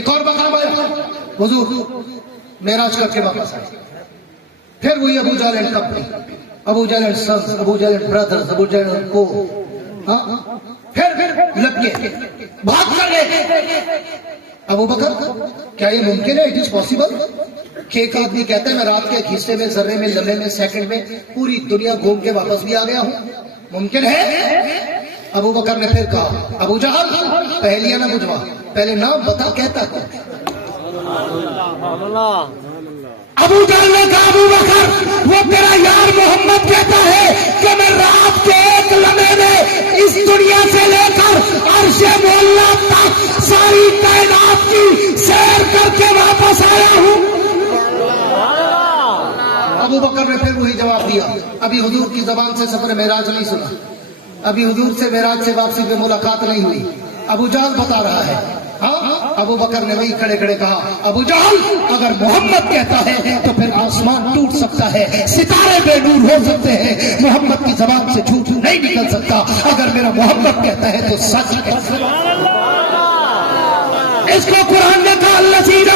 ایک اور مقام آیا، حضور معراج کر کے واپس آئے، پھر وہی Abu Jahl and company, Abu Jahl and sons, Abu Jahl and brothers, Abu Jahl and کو، پھر لگ کے بھاگ کر گئے۔ ابو بکر کیا یہ ممکن ہے؟ اٹ از پاسبل کہ ایک آدمی کہتا ہے میں رات کے ایک حصے میں، ذرے میں، لمحے میں، سیکنڈ میں پوری دنیا گھوم کے واپس بھی آ گیا ہوں، ممکن ہے؟ ابو بکر نے پھر کہا ابو جہل پہلیاں نہ بجھوا، پہلے نام بتا کہتا کون؟ ابو جہل نے کہا ابو بکر وہ تیرا یار محمد کہتا ہے کہ میں رات کے ایک لمحے میں اس دنیا سے لے کر عرش مولا تک ساری کائنات کی سیر کر کے واپس آیا ہوں۔ ابو بکر نے پھر وہی جواب دیا، ابھی حضور کی زبان سے سفر معراج نہیں سنا، ابھی حضور سے معراج سے واپسی پہ ملاقات نہیں ہوئی، ابو جہل بتا رہا ہے۔ ہاں ابو بکر نے وہی کھڑے کھڑے کہا ابو جہل اگر محمد کہتا ہے تو پھر آسمان ٹوٹ سکتا ہے، ستارے بے نور ہو سکتے ہیں، محمد کی زبان سے جھوٹ نہیں نکل سکتا، اگر میرا محمد کہتا ہے تو سچ کہتا ہے۔ اس کو قرآن نے کہا الذین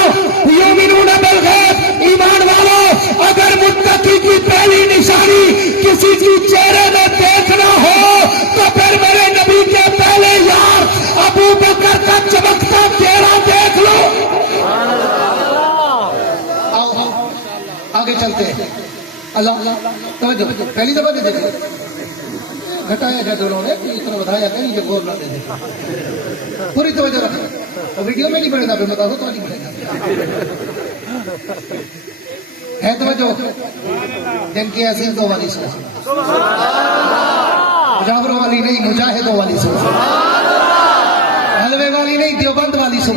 یؤمنون بالغیب، ایمان والو اگر متقی کی پہلی نشانی کسی کی چہرے میں دیکھنا ہو تو پھر میرے نبی کے پہلے یار ابو بکر کا چمکتا چہرہ دیکھ لو۔ آؤ آگے چلتے ہیں۔ اللہ توجہ، پہلی دفعہ نہیں دیکھے، گھٹایا جائے دونوں نے، اتنا بتایا کہ یہ غور نہ دے دے، پوری توجہ رکھیں، ویڈیو میں نہیں پڑے گا، پھر بتا دو تو نہیں پڑے گا، ہے توجہ؟ جن کی ایسی دو والی سو، مجاوروں والی نہیں، مجاہدوں والی سو، حلوے والی نہیں، دیوبند والی سو۔